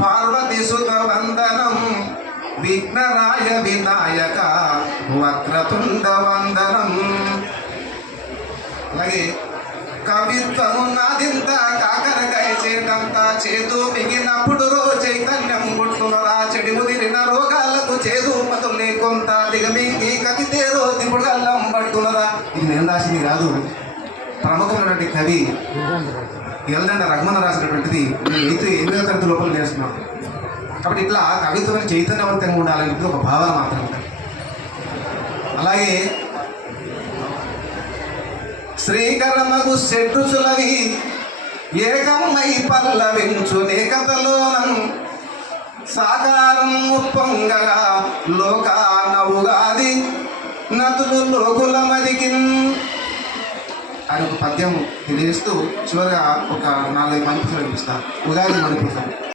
పార్వతి సుత వందనం విఘ్నరాయ వినాయక వక్రతుండ వందనం. అలాగే కవిత్వము నాదింత కాకరకాయ చేతంత చేతు మిగిలినప్పుడు చైతన్యం పుట్టునరా చెడి ముదిరిన రోగాలకు చేదు మతుల్ని కొంత దిగమింగి కవితే రోజు గల్లం పట్టునరా. ఇది నేను రాసింది కాదు, ప్రముఖమైనటువంటి కవి ఎల్దండ రఘుమన్న రాసినటువంటిది. నేను 8వ తరగతి లోపల నేర్చుకున్నాను. కాబట్టి ఇట్లా కవిత్వం చైతన్యవంతంగా ఉండాలనేది ఒక భావన మాత్రమే. అలాగే శ్రీకరమగు శత్రుసులవి ఏకమై పల్లవించు నేకతలోనం సాకారం ఉప్పొంగగా లోకానవుగాది నతులు లోకుల మదికిన్ అని ఒక పద్యం తెలియజేస్తూ చివరిగా ఒక 4-5 మణిపుసాలు చూపిస్తాను. ఉగాది మణిపుసం.